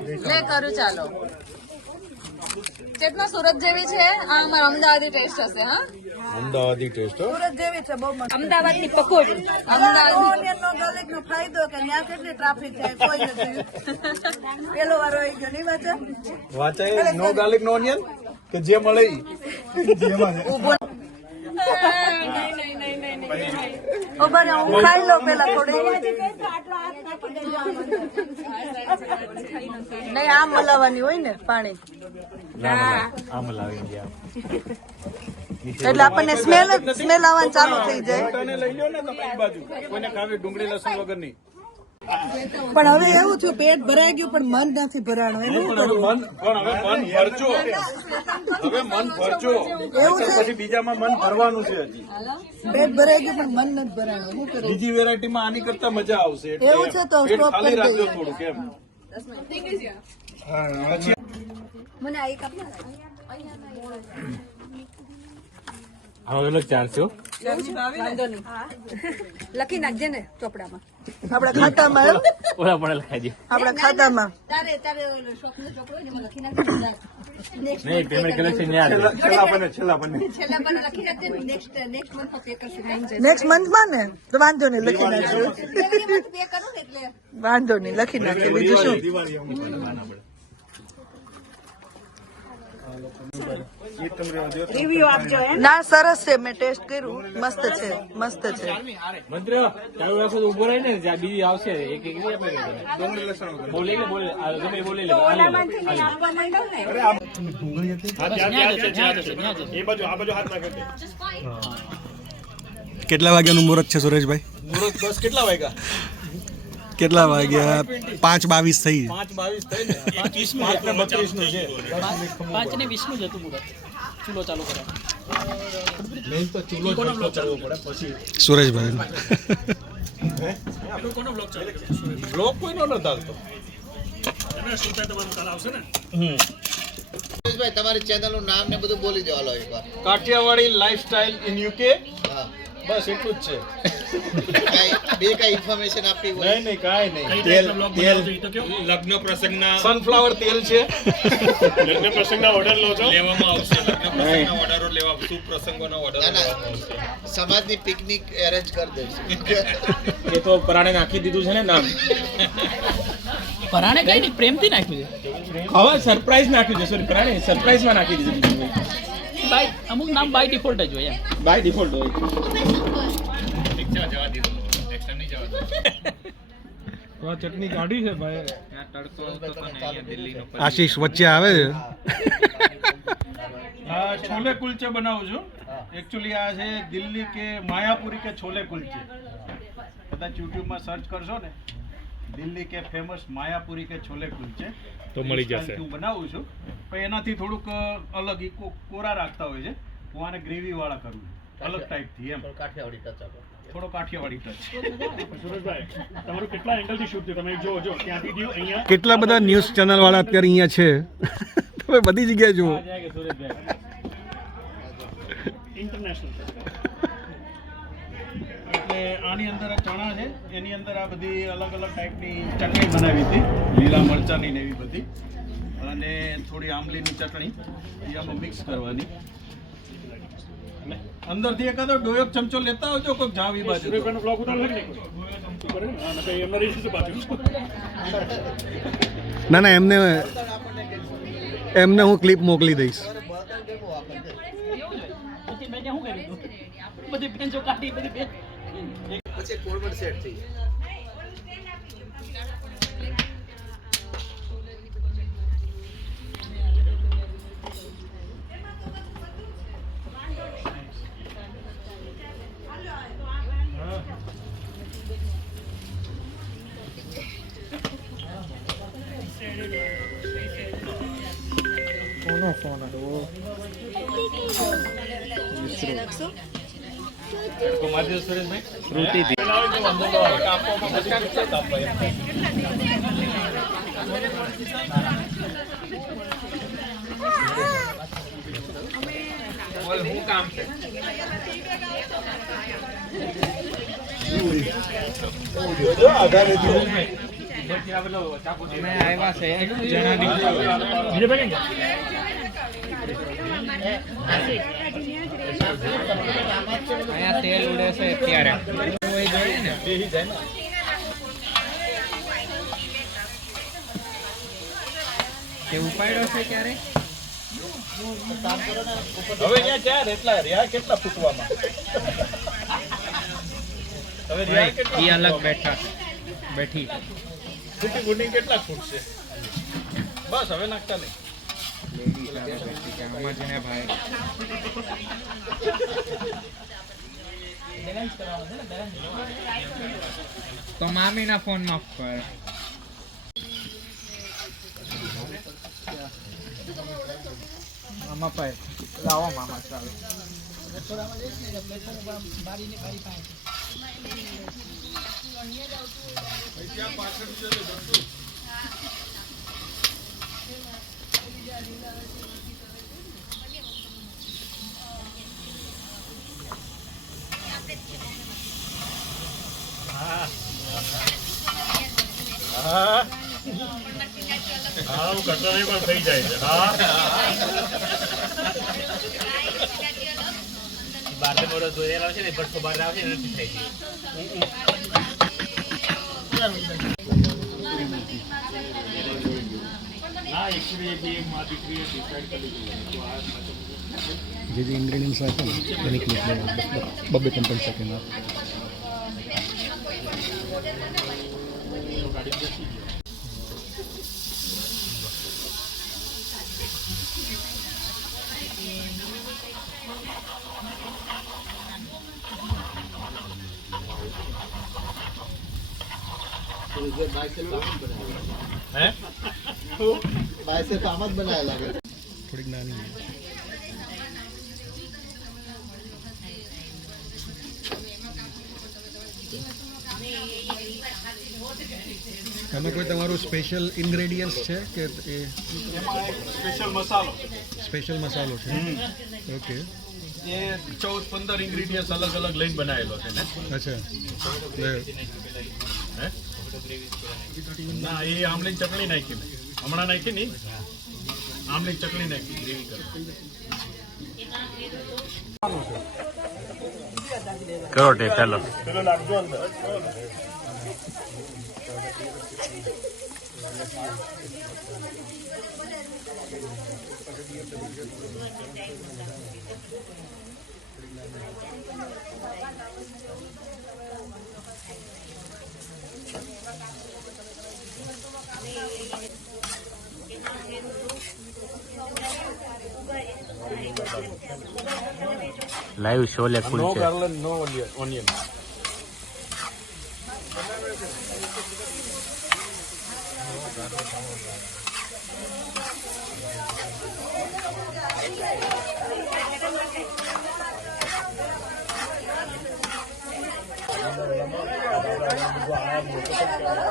લે કરું ચાલો ચેતના સુરત જેવી છે આ અમાર અમદાવાદી ટેસ્ટ હશે હા અમદાવાદી ટેસ્ટ સુરત જેવી છે બહુ મસ્ત અમદાવાદની પકોડી અમદાવાદ નો ગલિક નો ફાયદો કે ત્યાં કેટલી ટ્રાફિક થાય કોઈ નથી પેલો વાર હોય ગયો નહીં વાંચાય નો ગાર્લિક નો ઓનિયન કે જે મળે ઈ. જેમાં છે. ખબર હું ખાઈ લો પેલા થોડી નહીં આમ મલાવવાની હોય ને પાણી આમ લાવી ગયા એટલે આપણને સ્મેલ આવવાનું ચાલુ થઈ જાય ટમેટાને લઈ લો ને તમે એ બાજુ કોઈને ખાવી ડુંગળી લસણ વગરની પણ હવે એવું થયું પેટ ભરાઈ ગયું પણ મન નથી ભરાણું એનું પણ હવે મન ભરજો હવે મન ભરજો એવું છે પછી બીજામાં મન ભરવાનું છે હજી પેટ ભરાઈ ગયું પણ મન નથી ભરાણું શું કરું બીજી વેરાયટીમાં આની કરતા મજા આવશે એટલે એવું છે તો પેટ stop ખાલી કરી રાખજો દઈએ. થોડું કેમ પછી મને આ એક હવે ચારસો લખી નાખજે ને ચોપડામાં આપડા ખાતામાં ઓલા પણ લખાઈ દે આપડા ખાતામાં નહીં પેમેન્ટ કલેક્શન છેલ્લા બને નેક્સ્ટ મંથમાં ને તો વાંધો નહીં લખી નાખજો વાંધો નહીં લખી નાખજો બીજું શું રિવ્યુ આપજો ના સરસ છે મેં ટેસ્ટ કર્યું મસ્ત છે મંત્ર ચાલુ રાખો તો ઉભો રહે ને જ્યાં બીજી આવશે એક એક બોલે લે બોલે ગમે બોલે લે કેટલા વાગ્યાનું મુહૂર્ત છે સુરેશભાઈ? મુહૂર્ત બસ કેટલા વાગ્યા કેટલા વાગ્યા? 5:22 થઈ. 5:22 થઈ ને 5:32 નું છે 5:20 નું જ હતું મુહૂર્ત. ચૂલો ચાલુ કરો. મેઇન તો ચૂલો ચાલવો પડે પછી સુરેશભાઈ કોનો બ્લોગ ચાલે છે? બ્લોક કોઈનો ન ચાલતો તમે શું થાય તમારું કાલ આવશે ને? ભાઈ તમારી ચેનલ નું નામ ને બધું બોલી દો હાલો એકવાર કાઠિયાવાડી લાઈફસ્ટાઈલ ઇન યુકે હા બસ એટલું જ છે બે કઈ ઇન્ફોર્મેશન આપવી હોય નહીં કાંઈ નહીં કઈ તેલ ટાઈપના બ્લોગ તેલ બનાવો છો ઈ તો કહો. લગ્ન પ્રસંગના સનફ્લાવર તેલ છે લગ્ન પ્રસંગના ઓર્ડર લો છો લેવામાં આવશે લગ્ન પ્રસંગના ઓર્ડરો લેવા શુભ પ્રસંગોના ઓર્ડર ના લેવામાં આવશે ના સમાજની પિકનિક એરેન્જ કરી દઈશું એ તો પરાણે નાખી દીધું છે ને નામ પરાણે કઈ નહીં પ્રેમથી નાખ્યું છે હવે સરપ્રાઈઝ નાખ્યું છે સોરી પરાણે સરપ્રાઈઝમાં નાખી દીધું બાય અમુક નામ બાય ડિફોલ્ટ જ હોય એમ બાય ડિફોલ્ટ હોય ચટણી કાઢી છે ભાઈ આશીષ વચ્ચે આવે છે. છોલે કુલચે બનાવું છું એકચ્યુઅલી આ છે દિલ્હી કે માયાપુરી કે છોલે કુલચે કદાચ યુટ્યુબમાં સર્ચ કરશો ને દિલ્હી કે ફેમસ માયાપુરી કે છોલે કુલચે તો મળી જશે. હું બનાવું છું પણ એનાથી થોડુંક અલગ કોરા રાખતા હોય છે હું આને ગ્રેવી વાળા કરું છું અલગ ટાઈપથી એમ કાઠિયાવાડી ટચ આપો થોડો કાઠિયાવાડી ટચ સુરેશભાઈ તમારું કેટલા એંગલથી શૂટ થયું તમે જો ત્યાંથી થયું અહીંયા કેટલા બધા ન્યૂઝ ચેનલ વાળા અત્યારે અહીંયા છે તમે બધી જગ્યાએ જુઓ. ઇન્ટરનેશનલ એટલે આની અંદર આ ચણા છે એની અંદર આ બધી અલગ અલગ ટાઈપની ચટણી બનાવી હતી લીલા મરચાંની ને એવી બધી અને થોડી આંબલીની ચટણી એ આમાં મિક્સ કરવાની અંદરથી એકાદો ડોયો ચમચો લેતા આવજો કોઈક જાવી બાજુ સુરેશભાઈનો બ્લોગ ઉતાર લાગે ને બરાબર હા નકર એમના રીલ્સ છે પાછું ના ના એમને હું ક્લિપ મોકલી દઈશ. પછી મેં શું કર્યું બધી બેન્ચો કાઢી બધી બેન્ચ પછી કોળવડ સેટ થઈ જાય શું કામ છે આધારે બીજે ભાઈ અહીંયા તેલ ઉડે છે અત્યારે જોઈએ ને તે ઉપાડ્યો છે ક્યારે હવે ક્યાં એટલા રહ્યા કેટલા ફૂટવામાં હવે રહ્યા કેટલા ઈ અલગ બેઠી ફૂટી કેટલા ફૂટ છે બસ હવે નાખતા નહીં સમજને ભાઈ તો મામીના ફોન માં કર મામા ભાઈ લાવો મામા ચાલો હા હું કરતો નહીં પણ થઈ જાય છે હા બાર મોડો જોયેલો છે ને ભટ્ટો બહાર આવશે ને નથી થઈ ના એકચ્યુઅલી બી માં દીકરીએ ડિસાઈડ કરી દીધું તો આ જે ઇન્ગ્રેડિયન્ટ્સ રાખે ને એની ક્લિપ બબે કંપની સેકન્ડ ગાડી બેસી ગયો બાયસેપ આમ જ બનાયા લાગે થોડીક નાની તમે કોઈ તમારું સ્પેશિયલ ઇન્ગ્રેડિયન્ટ્સ છે કે એ સ્પેશિયલ મસાલો છે ઓકે એ 14-15 ઇન્ગ્રેડિયન્ટ્સ અલગ અલગ લઈને બનાવેલો છે ને અચ્છા ના એ આમલી ચટણી નાખી મેં હમણાં નાખી નહીં આમલી ચટણી નાખી ગ્રેવી કરો ટેક ચાલો પેલો લાગજો અંદર લાઈવ શોલે ખુલ છે નો ઓનિયન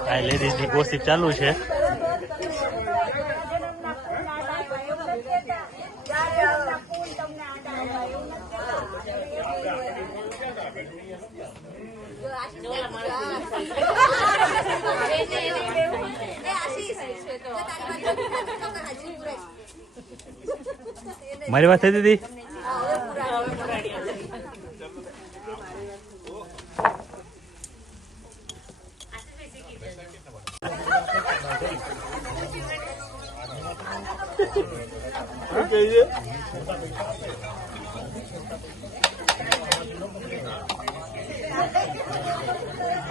આ લેડીઝની ગોસિપ ચાલુ છે મારી વાત થઈ દીદી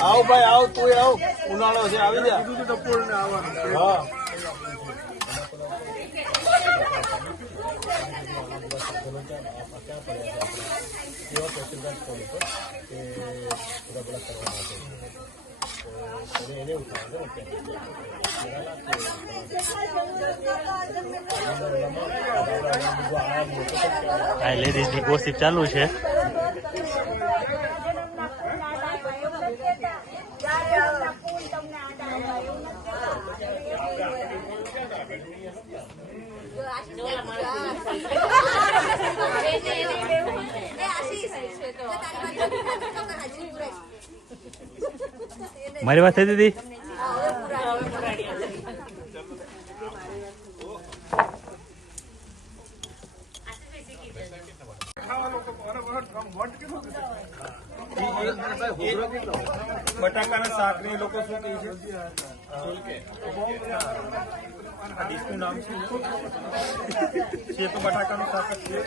આવ ભાઈ આવ તું આવ ઉનાળો છે આવી જા હા આ લેડીઝની ગોસિપ ચાલુ છે મારી વાત થઈ દીદી બટાકાના શાક ને લોકો શું કહે છે? ડીશનું નામ શું છે? તો બટાકાનું શાક જ છે.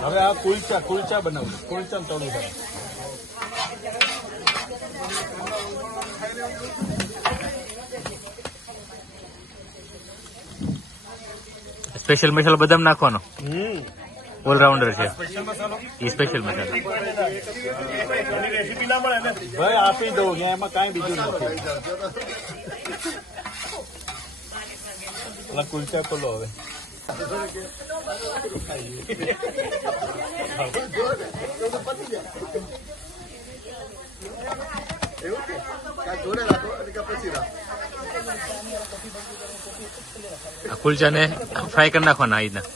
હવે આ કુલચા બનાવું, કુલચા તળું થાય. સ્પેશિયલ મસાલો બદામ નાખવાનો ઓલરાઉન્ડર છે સ્પેશિયલ મસાલો એ સ્પેશિયલ મસાલો રેસીપી ના મળે ને ભાઈ આપી દઉં, ત્યાં એમાં કાંઈ બીજું નથી. એટલે કુલચા ખોલો હવે. આ કુલચાને ફ્રાય કરી નાખવાના આ રીતના.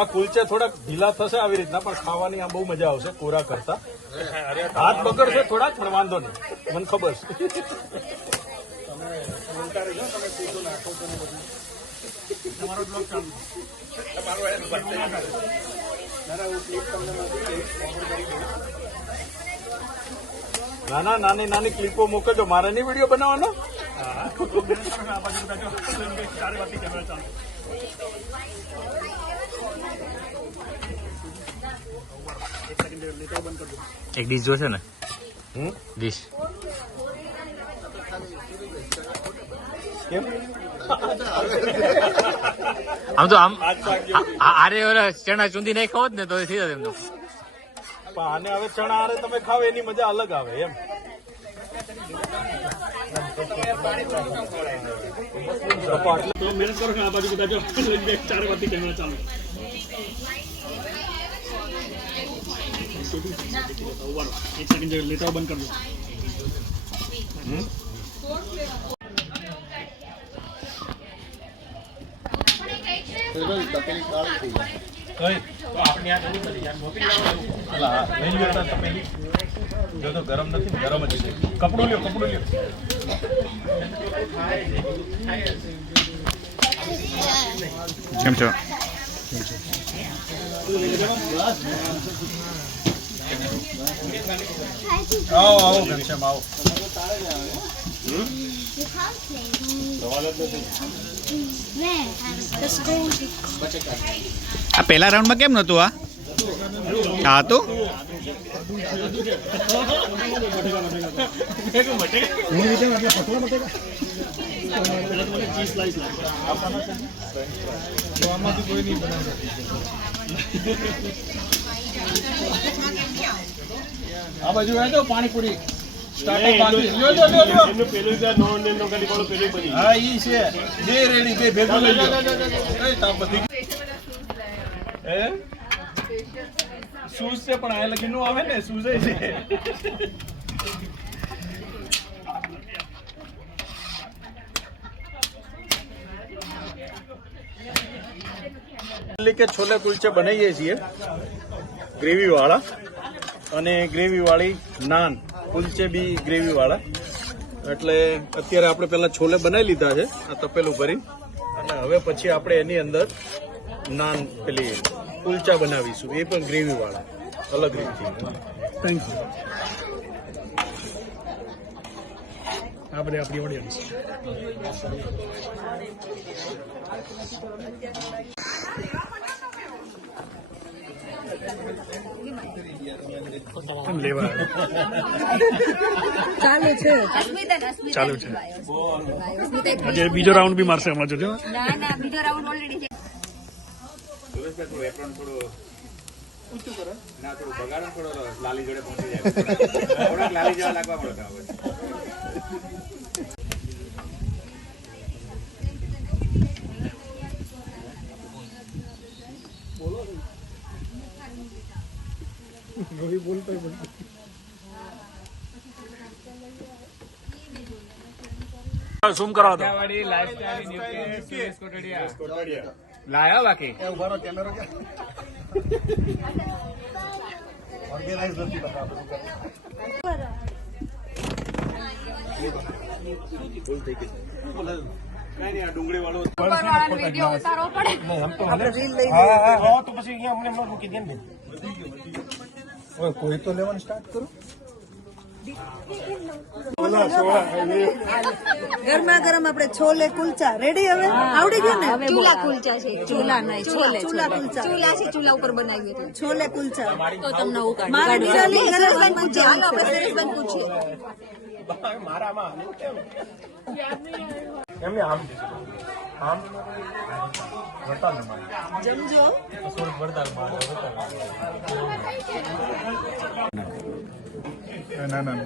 આ કુલચા થોડાક ઢીલા થશે આવી રીતના, પણ ખાવાની આ બહુ મજા આવશે કોરા કરતા. હાથ બગડશે થોડાક, પણ વાંધો નહીં, મને ખબર છે. નાની નાની ક્લિપો મોકલજો, મારે નહીં વિડીયો બનાવવાનો. એક ડીશ જોશે ને? ડીશ કેમ? આમ તો આમ આરે ચણા ચૂંદી નહીં ખાવ જ ને તો થઈ જાય એમ તો. પણ આને હવે ચણા આરે તમે ખાવ એની મજા અલગ આવે એમ. તો મહેનત કરો કે આ બાજુ બધા જો 4 વાગથી કેમેરા ચાલુ. એક સેકન્ડ લેતા બંધ કરી દો. જો તો ગરમ નથી, ગરમ જ છે. કપડું લ્યો, કપડું લ્યો. કેમ છો? આવો આવો ઘનશ્યામ આવો. આ પહેલા રાઉન્ડમાં કેમ નતું? આ હતું આ બાજુ આવ્યો તો પાણીપુરી હા ઈ છે બે રેડી બે ભેગું લઈ લો. શૂઝ છે પણ આ લગી નું આવે ને શૂઝ છે. કે છોલે કુલચે બનાવીએ છીએ ગ્રેવી વાળા, અને ગ્રેવી વાળી નાન કુલચે બી ગ્રેવી વાળા. એટલે અત્યારે આપણે પેલા છોલે બનાવી લીધા છે આ તપેલું ભરી, અને હવે પછી આપણે એની અંદર નાન પેલી કુલચા બનાવીશું, એ પણ ગ્રેવી વાળા અલગ રીતથી. Thank you. આ બધી આપણી ઓડિયન્સ. લેવા ચાલુ છે. આજે બીજો રાઉન્ડ બી મારશે હમણાં જોજો. ના બીજો રાઉન્ડ ઓલરેડી ના થોડું બગાડો થોડો લાલી જોડે પહોંચી જાય થોડાક લાલી જેવા લાગવા મળે શું કરાવો તો વાળી લાઈફસ્ટાઈલ ન્યૂઝ સુરેશ કોટડિયા લાયા બાકી ડુંગળી વાળો આપણે રીલ લઈ તો પછી અહીંયા અમને એમનો મૂકી દે ને કોઈ તો લેવાનું સ્ટાર્ટ કરો. ગરમા ગરમ આપણે છોલે કુલચા રેડી હવે આવડી ગયું ને ચૂલા કુલચા છે ચૂલા નહીં છોલે ચૂલા કુલચા ચૂલા છે ચૂલા ઉપર બનાવી હતી છોલે કુલચા તો તમને હું કાઢી મારે નિરાલી સુરેશબેન પૂછીએ હાલો આપણે સુરેશબેન પૂછીએ એમને આમ આમ વટાલ જમજો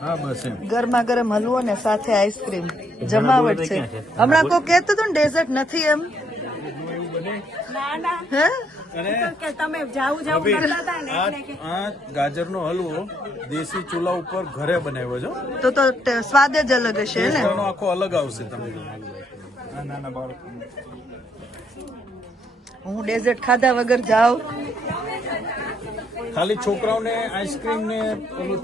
હા બસ એમ ગરમા ગરમ હલવો ને સાથે આઈસ્ક્રીમ જમાવટ છે હમણાં કોઈ કહેતું હતું ને ડેઝર્ટ નથી એમ હે આ ગાજરનો હલવો દેશી ચૂલા ઉપર ઘરે બનાવ્યો છો તો સ્વાદ જ અલગ હશે ને ટેસ્ટ આનો આખો અલગ આવશે તમને હું ડેઝર્ટ ખાધા વગર જાઉં ખાલી છોકરાઓને આઈસ્ક્રીમ ને પેલું